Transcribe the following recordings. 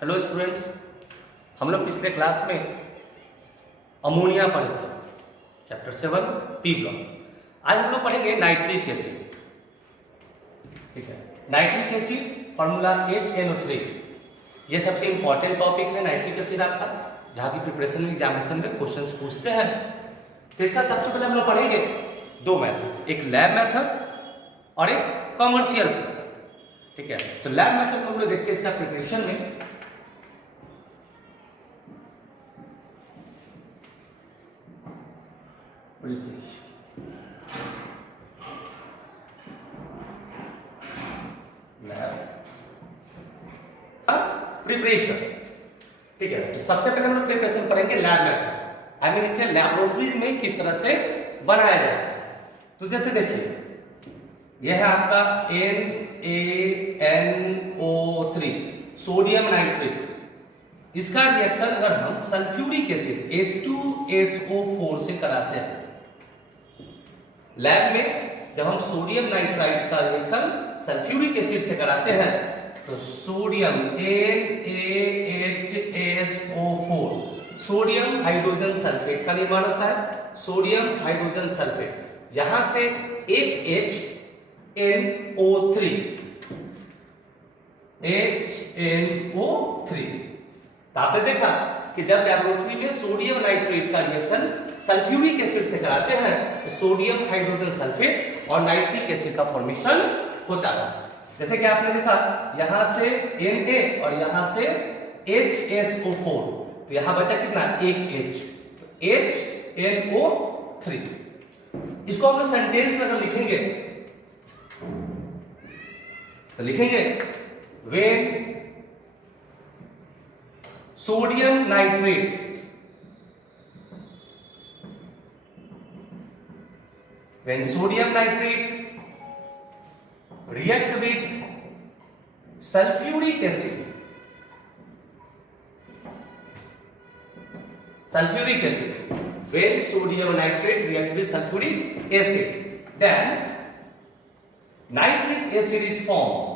Hello students, हम लोग पिछले क्लास में अमोनिया पढ़े थे, चैप्टर 7 पी ब्लॉक। आज हम लोग पढ़ेंगे नाइट्रिक एसिड। ठीक है, नाइट्रिक एसिड फॉर्मूला HNO3, ये सबसे इंपॉर्टेंट टॉपिक है नाइट्रिक एसिड आपका, जहाँ की प्रिपरेशन में एग्जामिनेशन में क्वेश्चंस पूछते हैं। तो इसका सबसे पहले हम लोग पढ़ेंगे दो मेथड, एक लैब मेथड और एक कमर्शियल मेथड। ठीक है, तो लैब मेथड को हम लोग देखते हैं इसका प्रिपरेशन में। प्रिपरेशन, ठीक है, तो सबसे पहले हम लोग प्रिपरेशन पढ़ेंगे लैब मेथड। आई मीन इसे लैबोरेटरीज में किस तरह से बनाया जाता है। तो जैसे देखिए, यह है आपका NaNO3 सोडियम नाइट्रेट। इसका रिएक्शन अगर हम सल्फ्यूरिक एसिड H2SO4 से कराते हैं लैब में, जब हम सोडियम नाइट्राइड का रिएक्शन सल्फ्यूरिक एसिड से कराते हैं तो sodium NaHSO4 sodium hydrogen sulphate का निर्माण होता है। सोडियम हाइड्रोजन सल्फेट, यहां से एक HNO3 तो आपने देखा कि जब लैबोरेटरी में सोडियम नाइट्रेट का रिएक्शन सल्फ्यूरिक एसिड से कराते हैं तो सोडियम हाइड्रोजन सल्फेट और नाइट्रिक एसिड का फॉर्मेशन होता है। जैसे कि आपने देखा, यहां से Na और यहां से HSO4, तो यहां बचा कितना, एक H, तो HNO3। इसको हम लोग सेंटेंस में अगर लिखेंगे तो लिखेंगे when sodium nitrate when sodium nitrate react with sulfuric acid when sodium nitrate react with sulfuric acid, then nitric acid is formed.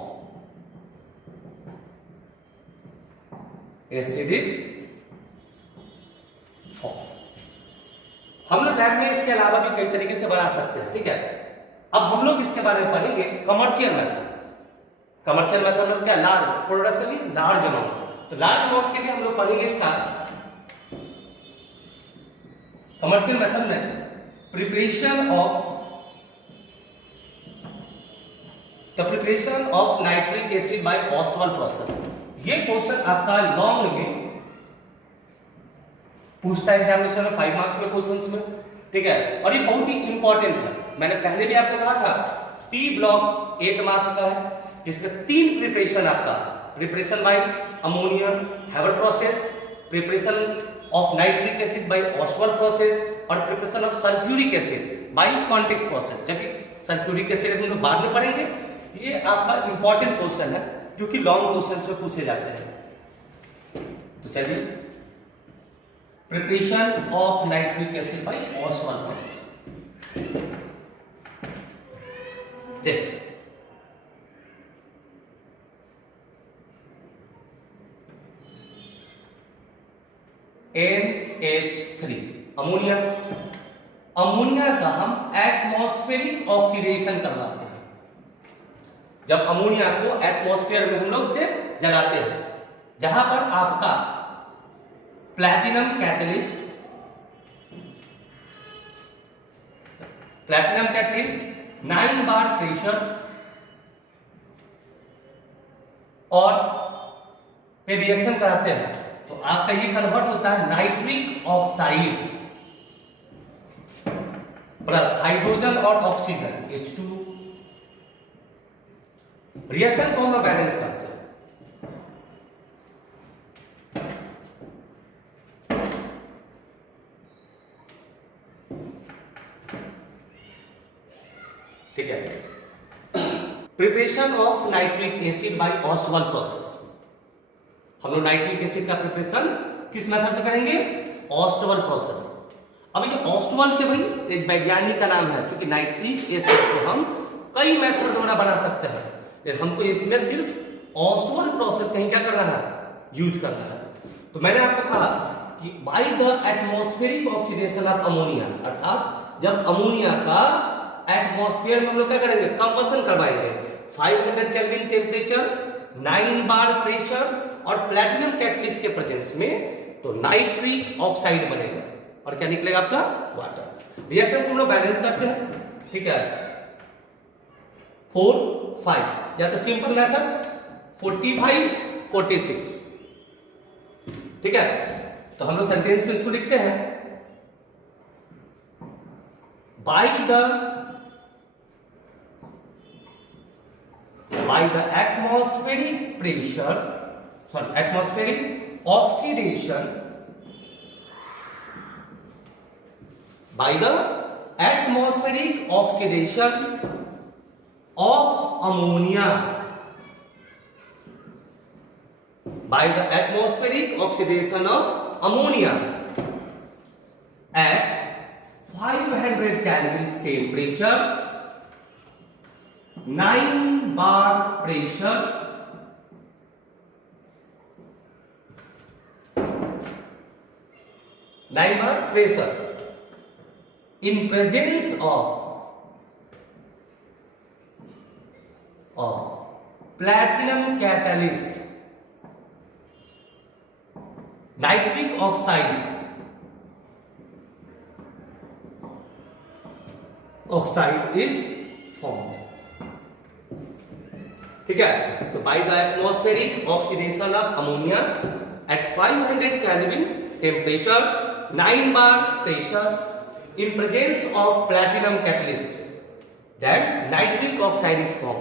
हम लोग लैब में इसके अलावा भी कई तरीके से बना सकते हैं। ठीक है, अब हम लोग इसके बारे में पढ़ेंगे कमर्शियल मेथड। कमर्शियल मेथड मतलब क्या, लार्ज प्रोडक्शन, लार्ज अमाउंट। तो लार्ज अमाउंट के लिए हम लोग पढ़ेंगे इसका कमर्शियल मेथड में preparation of nitric acid by Ostwald process. ये क्वेश्चन आपका लॉन्ग में पूछता है एग्जामिनेशन में, 5 मार्क्स में क्वेश्चंस में। ठीक है, और ये बहुत ही इंपॉर्टेंट है। मैंने पहले भी आपको कहा था पी ब्लॉक 8 मार्क्स का है, जिसमें 3 प्रिपरेशन आपका, प्रिपरेशन बाय अमोनिया हैवर्ट process, preparation of nitric acid by Ostwald process और preparation of sulphuric acid by contact process. जबकि सल्फ्यूरिक एसिड हम लोग बाद में पढ़ेंगे। ये आपका इंपॉर्टेंट क्वेश्चन है जो कि लॉन्ग क्वेश्चंस में पूछे जाते हैं। तो चलिए, preparation of nitric acid by Ostwald process देखिए। NH3 अमोनिया, अमोनिया का हम एटमॉस्फेरिक ऑक्सीडेशन करवाते हैं। जब अमोनिया को एटमॉस्फेयर में हम लोग इसे जलाते हैं, जहां पर आपका प्लैटिनम कैटलिस्ट 9 बार प्रेशर और पे रिएक्शन कराते हैं तो आपका ये कन्वर्ट होता है नाइट्रिक ऑक्साइड प्लस हाइड्रोजन और ऑक्सीजन H2। रिएक्शन को हम लोग बैलेंस करते हैं। ठीक है, preparation of nitric acid by Ostwald process. हम लोग नाइट्रिक एसिड का प्रिपरेशन किस मेथड से करेंगे, ऑस्टवाल प्रोसेस। अब ये ऑस्टवाल के भाई एक वैज्ञानिक का नाम है, क्योंकि नाइट्रिक एसिड को हम कई मेथड द्वारा बना सकते हैं, लेकिन हमको इसमें सिर्फ ऑस्टवाल प्रोसेस कहीं क्या करना है, यूज करना है। तो मैंने आपको कहा कि bye the atmospheric oxidation of ammonia, अर्थात जब अमोनिया का एटमॉस्फेयर में हम लोग क्या करेंगे, कंबशन करवाएंगे, 500 केल्विन टेम्परेचर, 9 बार प्रेशर और प्लैटिनम कैटलिस्ट के प्रेजेंस में, तो नाइट्रिक ऑक्साइड बनेगा और क्या निकलेगा आपका, वाटर। रिएक्शन को हम लोग बैलेंस करते हैं, ठीक है, 4 5, या तो सिंपल मेथड 45 46, ठीक है। तो हम लोग सेंटेंस में इसको लिखते हैं, bye the atmospheric pressure, sorry atmospheric oxidation, bye the atmospheric oxidation of ammonia, by the atmospheric oxidation of ammonia at 500 Kelvin temperature, 9 bar pressure, 9 bar pressure, in presence of platinum catalyst, nitric oxide is form, ठीक है। तो by the atmospheric oxidation of ammonia at 500 kelvin temperature, 9 bar pressure, in presence of platinum catalyst, that nitric oxide is form.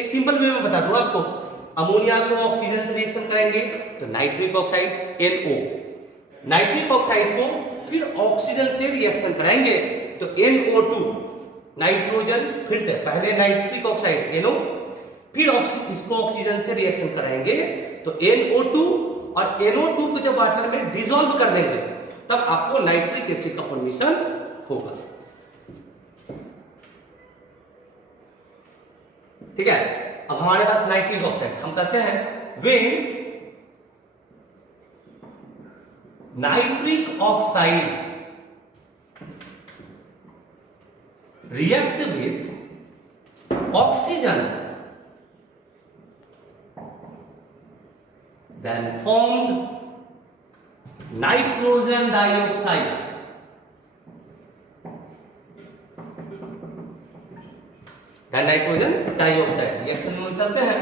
एक simple way में बता दूं आपको, ammonia को oxygen से रिएक्शन कराएंगे तो nitric oxide NO, nitric oxide को फिर ऑक्सीजन से रिएक्शन कराएंगे तो NO2, नाइट्रोजन, फिर से पहले नाइट्रिक ऑक्साइड NO, फिर इसको ऑक्सीजन से रिएक्शन कराएंगे तो NO2, और NO2 को जब वाटर में डिसॉल्व कर देंगे तब आपको नाइट्रिक एसिड का फॉर्मेशन होगा, ठीक है। अब हमारे पास नाइट्रिक ऑक्साइड, हम कहते हैं when nitric oxide react with oxygen then formed nitrogen dioxide, nitrogen dioxide reaction में चलते हैं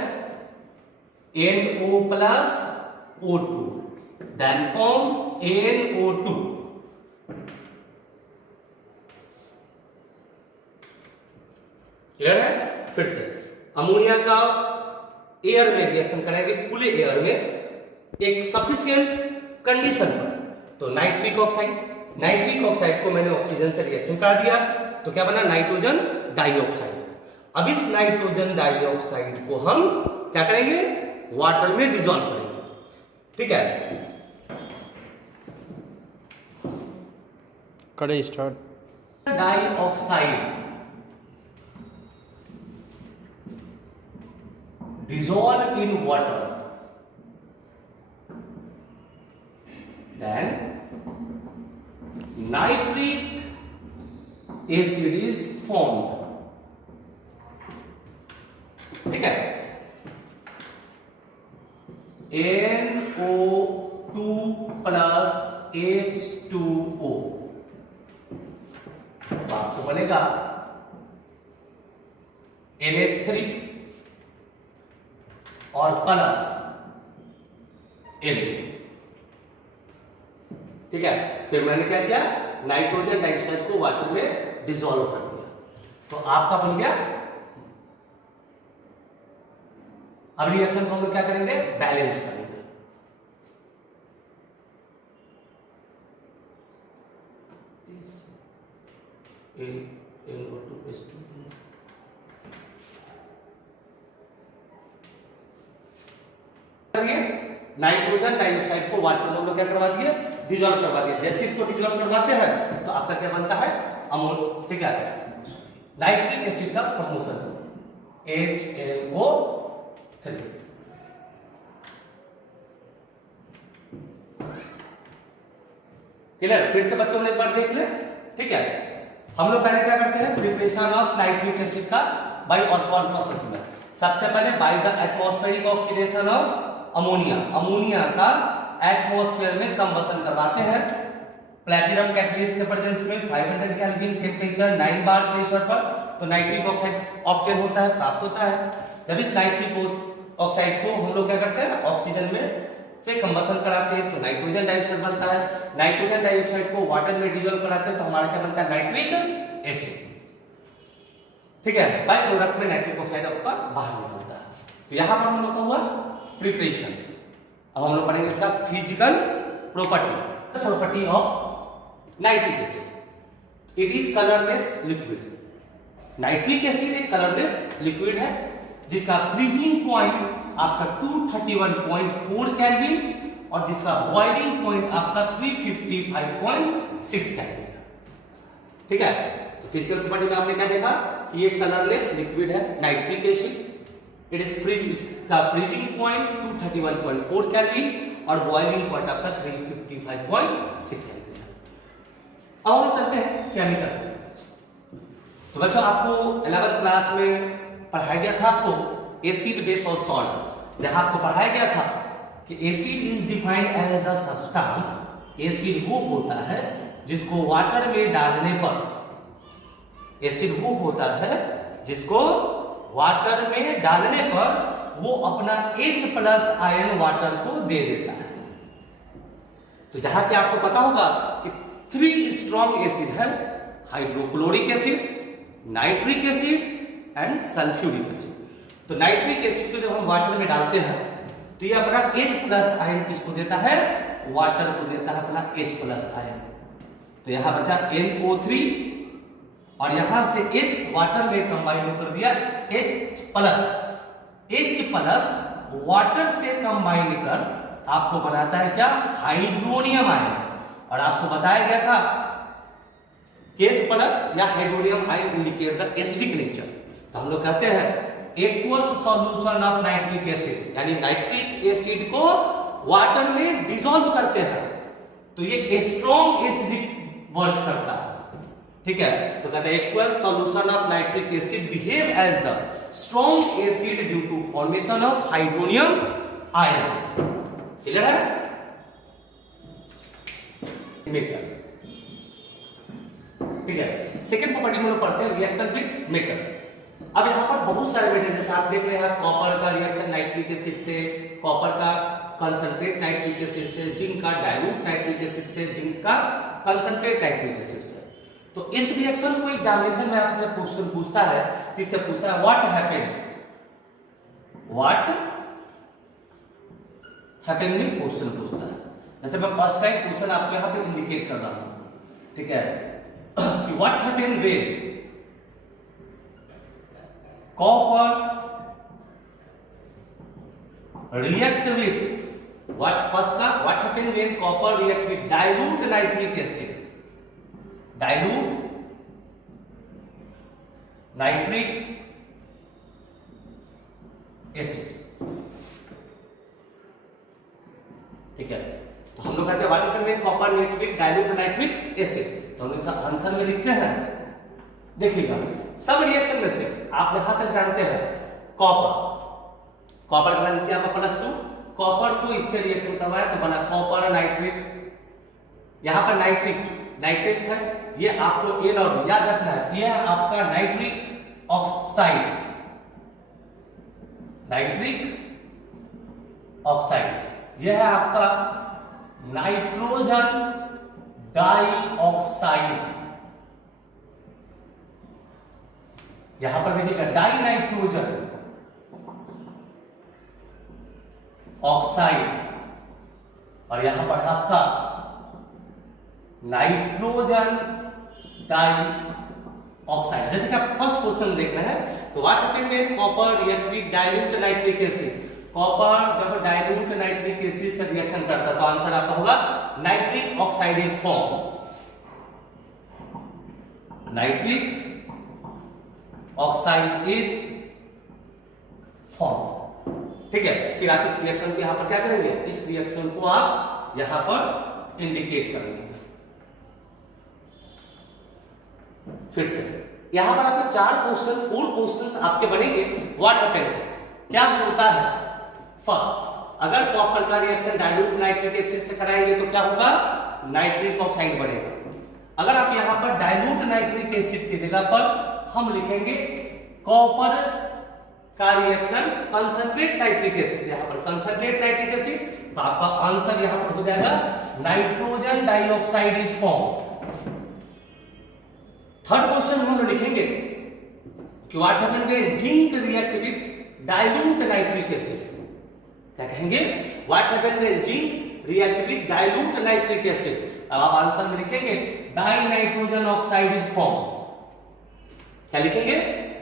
NO plus O2 then form NO2, clear है। फिर से अमोनिया का एयर में रिएक्शन करेंगे, खुले एयर में एक सफिशिएंट कंडीशन पर, तो नाइट्रिक ऑक्साइड को मैंने ऑक्सीजन से रिएक्शन करा दिया तो क्या बना, नाइट्रोजन डाइऑक्साइड। अब इस नाइट्रोजन डाइऑक्साइड को हम क्या करेंगे, वाटर में डिसॉल्व करेंगे, ठीक है। करे start. Dioxide dissolve in water, then nitric acid is formed, ठीक है। NO2 प्लस H2O, तो आपको बनेगा NH3 और प्लस N3, ठीक है। फिर मैंने क्या किया, नाइट्रोजन डाइऑक्साइड को वाटर में डिसॉल्व कर दिया, तो आपका बन गया। अब रिएक्शन को हम लोग क्या करेंगे, बैलेंस करेंगे। NO2H2 नाइट्रोजन डाइऑक्साइड को वाटर में हम लोग क्या करवा दिए, डिसॉल्व करवा दिए। जैसे इसको डिसॉल्व करवाते हैं तो आपका क्या बनता है, अमोन, ठीक है, नाइट्रिक एसिड का फॉर्मेशन HNO3, क्लियर? फिर से बच्चों ने एक बार देख ले, ठीक है। हम लोग पहले क्या करते हैं, प्रिपरेशन ऑफ नाइट्रिक एसिड का बाय ऑस्वाल्ड प्रोसेस में। सबसे पहले bye the atmospheric oxidation of ammonia, ammonia का एटमॉस्फेयर में कंबशन करवाते हैं प्लैटिनम कैटलिस्ट के प्रेजेंस में 500 केल्विन टेम्परेचर 9 बार प्रेशर पर, तो नाइट्रिक ऑक्साइड ऑब्टेन होता है, प्राप्त होता है। जब इस नाइट्रिक ऑक्साइड को हम लोग क्या करते हैं, ऑक्सीजन में से कंबशन कराते हैं तो नाइट्रोजन डाइऑक्साइड बनता है। नाइट्रोजन डाइऑक्साइड को वाटर में डिसॉल्व कराते हैं तो हमारा क्या बनता है, नाइट्रिक एसिड, ठीक है। बाय प्रोडक्ट में नाइट्रिक ऑक्साइड आपका बाहर निकलता है। तो यहां पर हम लोग का हुआ प्रिपरेशन। अब हम लोग पढ़ेंगे इसका physical property of nitric acid. It is colourless liquid. Nitric acid एक कलरलेस लिक्विड है जिसका फ्रीजिंग पॉइंट आपका 231.4 केल्विन और जिसका बॉइलिंग पॉइंट आपका 355.6 केल्विन, ठीक है। तो फिजिकल प्रॉपर्टी में आपने क्या देखा कि ये कलरलेस लिक्विड है nitric acid. It is freezing point 231.4 kelvin और बॉइलिंग पॉइंट आपका 355.6 केल्विन है। अब हम चलते हैं केमिकल प्रॉपर्टीज। तो बच्चों आपको 11th क्लास में पढ़ाया गया था आपको एसिड बेस और सॉल्ट, जहां आपको पढ़ाया गया था कि acid is defined as the substance, acid वो होता है जिसको वाटर में डालने पर, एसिड वो होता है जिसको वाटर में डालने पर वो अपना H+ आयन वाटर को दे देता है। तो जहां कि आपको पता होगा कि 3 स्ट्रॉन्ग एसिड है, hydrochloric acid, nitric acid and sulphuric acid. तो नाइट्रिक एसिड को जब हम वाटर में डालते हैं तो ये अपना H+ आयन किसको देता है, वाटर को देता है अपना H+ आयन। तो यहां बचा NO3 और यहां से H वाटर में कंबाइन होकर दिया H+ वाटर से कंबाइन कर आपको बनाता है क्या, हाइड्रोनियम आयन। और आपको बताया गया था कि H+ या hydronium ion indicate the acidic nature. तो हम लोग कहते हैं aqueous solution of nitric acid, यानी नाइट्रिक एसिड को वाटर में डिसॉल्व करते हैं तो ये स्ट्रॉन्ग एसिडिक वर्क करता है, ठीक है। तो कहते हैं aqueous solution of nitric acid behave as the strong acid due to formation of hydronium ion. Clear है? मेटल, ठीक है। सेकेंड प्रॉपर्टी में लोग पढ़ते हैं रिएक्शन विद मेटल। अब यहाँ पर बहुत सारे मेटल जैसे आप देख रहे हैं, कॉपर का रिएक्शन नाइट्रिक एसिड से, कॉपर का कंसंट्रेट नाइट्रिक एसिड से, जिंक का डाइल्यूट नाइट्रिक एसिड से, जिंक का कंसंट्रेट नाइट्रिक एसिड से। तो इस रिएक्शन को एग्जामिनेशन में आपसे क्वेश्चन पूछता है, जिससे पूछता है व्हाट हैपेंड में क्वेश्चन पूछता है। जैसे मैं फर्स्ट टाइम क्वेश्चन आपको यहाँ पे इंडिकेट कर रहा हूँ, ठीक है, कि what happened when copper react with what happen when copper react with dilute nitric acid, dilute nitric acid, ठीक है। तो हम लोग कहते हैं what happened when copper react with dilute nitric acid. तो हम लोग आंसर में लिखते हैं, देखिएगा सब रिएक्शन में से आप यहां तक जानते हैं कॉपर का वैलेंसी आपका +2, कॉपर को इससे रिएक्शन करवाया तो बना कॉपर नाइट्रिक। यहां पर नाइट्रिक है, ये आपको ए और याद रखना है, ये है आपका नाइट्रिक ऑक्साइड, यह है आपका नाइट्रोजन डाइऑक्साइड। यहां पर देखिएगा डाई नाइट्रोजन ऑक्साइड और यहां पर आपका नाइट्रोजन डाई ऑक्साइड। जैसे कि आप फर्स्ट क्वेश्चन देख रहे हैं, तो what happened when copper react with dilute nitric acid. Copper जब डाइल्यूट नाइट्रिक एसिड से रिएक्शन करता है तो आंसर आपका होगा nitric oxide is form, nitric oxide is form, ठीक है। फिर आप इस रिएक्शन को यहां पर क्या करेंगे, इस रिएक्शन को आप यहां पर इंडिकेट करेंगे, फिर से यहां पर आपके 4 क्वेश्चन आपके बनेंगे व्हाट हैपेंड का, क्या होता है। फर्स्ट, अगर कॉपर का रिएक्शन डाइल्यूट नाइट्रिक एसिड से कराएंगे तो क्या होगा, नाइट्रिक ऑक्साइड बनेगा। अगर आप यहां पर डाइल्यूट नाइट्रिक एसिड की जगह पर हम लिखेंगे कॉपर का रिएक्शन कंसंट्रेट नाइट्रिक एसिड, यहां पर कंसंट्रेट नाइट्रिक एसिड, तो आपका आंसर यहां पर हो जाएगा nitrogen dioxide is form. Third question हम लोग लिखेंगे कि what happened when zinc react with dilute nitric acid, क्या कहेंगे, what happened when zinc react with dilute nitric acid. अब आप आंसर में लिखेंगे die nitrogen oxide is form. क्या लिखेंगे,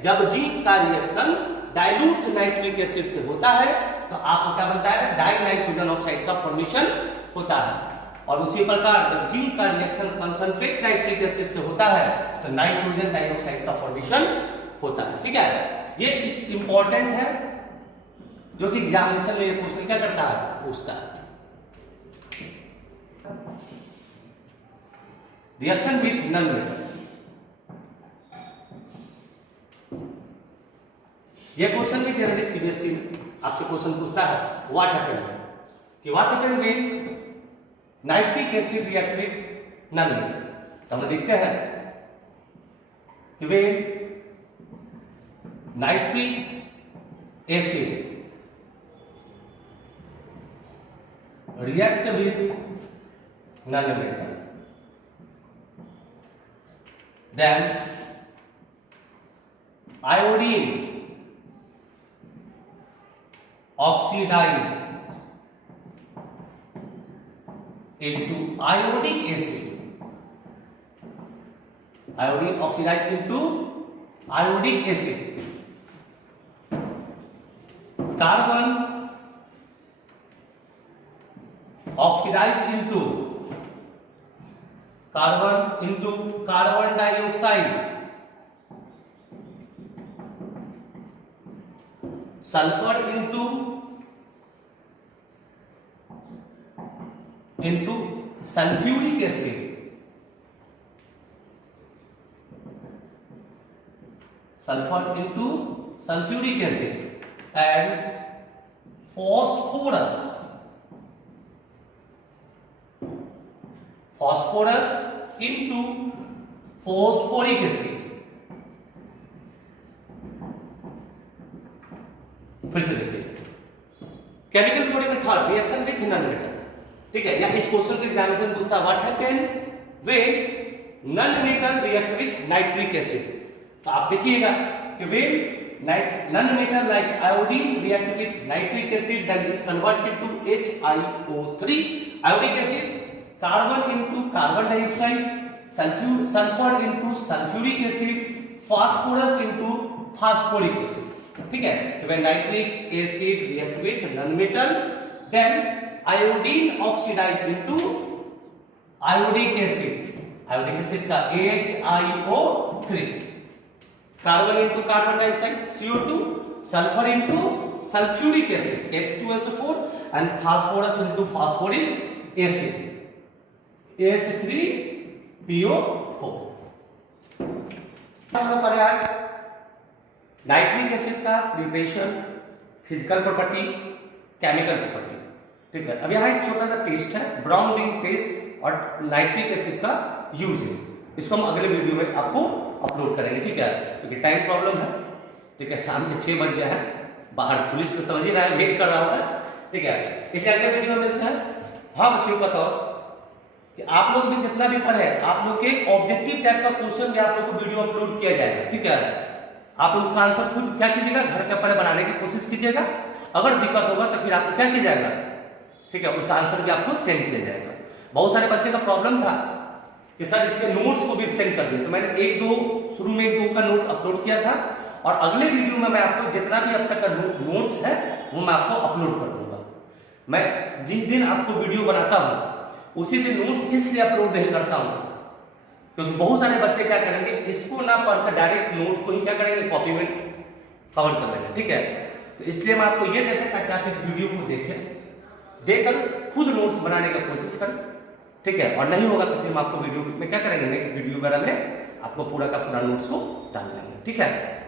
जब जिंक का रिएक्शन डाइल्यूट नाइट्रिक एसिड से होता है तो आपको क्या बनता है, डाई नाइट्रोजन ऑक्साइड का फॉर्मेशन होता है। और उसी प्रकार जब जिंक का रिएक्शन कंसंट्रेट नाइट्रिक एसिड से होता है तो नाइट्रोजन डाइऑक्साइड का फॉर्मेशन होता है। ठीक है, ये इंपॉर्टेंट है जो कि एग्जामिनेशन में ये क्वेश्चन क्या करता है, पूछता है। रिएक्शन विथ नॉन मेटल, ये क्वेश्चन भी जनरली सीबीएसई आपसे क्वेश्चन पूछता है व्हाट हैपेंड, कि what happened when nitric acid react with non metal. तो हम देखते हैं कि when nitric acid react with non-metal, then iodine oxidize into iodic acid, iodine oxidize into iodic acid, carbon oxidize into carbon dioxide, sulfur into sulfuric acid, sulfur into sulfuric acid, and phosphorus into phosphoric acid। फिर से देखिए, chemical body में third reaction with non metal. ठीक है, या इस question के examination पूछता है what happen when non metal react with nitric acid. तो आप देखिएगा कि when non metal like iodine react with nitric acid then it converted to HiO3, iodic acid, carbon into carbon dioxide, sulphur into sulphuric acid, phosphorus into phosphoric acid. ठीक है, तो when nitric acid react with non metal then iodine oxidise into iodic acid, iodic acid का HiO3, carbon into carbon dioxide CO2, sulphur into sulphuric acid H2SO4 and phosphorus into phosphoric acid H3PO4। हम लोग पढ़े आज nitric acid का preparation, physical property, chemical property. ठीक है, अब यहाँ एक छोटा सा टेस्ट है, ब्राउन रिंग टेस्ट और नाइट्रिक एसिड का यूजेज, इसको हम अगले वीडियो में आपको अपलोड करेंगे। ठीक है, क्योंकि टाइम प्रॉब्लम है। ठीक है, शाम के 6 बज गया है, बाहर पुलिस तो समझ ही रहा है, वेट कर रहा होगा। ठीक है, इसलिए अगले वीडियो में मिलता है। हाँ बच्चों, बताओ कि आप लोग भी जितना भी पढ़े, आप लोग के ऑब्जेक्टिव टाइप का क्वेश्चन भी आप लोग को वीडियो अपलोड किया जाएगा। ठीक है, आप लोग उसका आंसर खुद क्या कीजिएगा, घर के पढ़े बनाने की कोशिश कीजिएगा। अगर दिक्कत होगा तो फिर आपको क्या किया जाएगा, ठीक है, उसका आंसर भी आपको सेंड किया जाएगा। बहुत सारे बच्चे का प्रॉब्लम था कि सर इसके नोट्स को भी सेंड कर दिए, तो मैंने शुरू में 1-2 का नोट अपलोड किया था, और अगले वीडियो में मैं आपको जितना भी अब तक का नोट्स है वो मैं आपको अपलोड कर दूंगा। मैं जिस दिन आपको वीडियो बनाता हूँ उसी दिन नोट्स इसलिए अपलोड नहीं करता हूँ क्योंकि बहुत सारे बच्चे क्या करेंगे, इसको ना पढ़कर डायरेक्ट नोट को ही क्या करेंगे, कॉपी में कवर कर लेंगे। ठीक है, तो इसलिए मैं आपको ये देता ताकि आप इस वीडियो को देखकर खुद नोट्स बनाने का कोशिश करें। ठीक है, और नहीं होगा तो फिर हम आपको वीडियो में क्या करेंगे, नेक्स्ट वीडियो वगैरह में आपको पूरा का पूरा नोट्स को डालना है, ठीक है।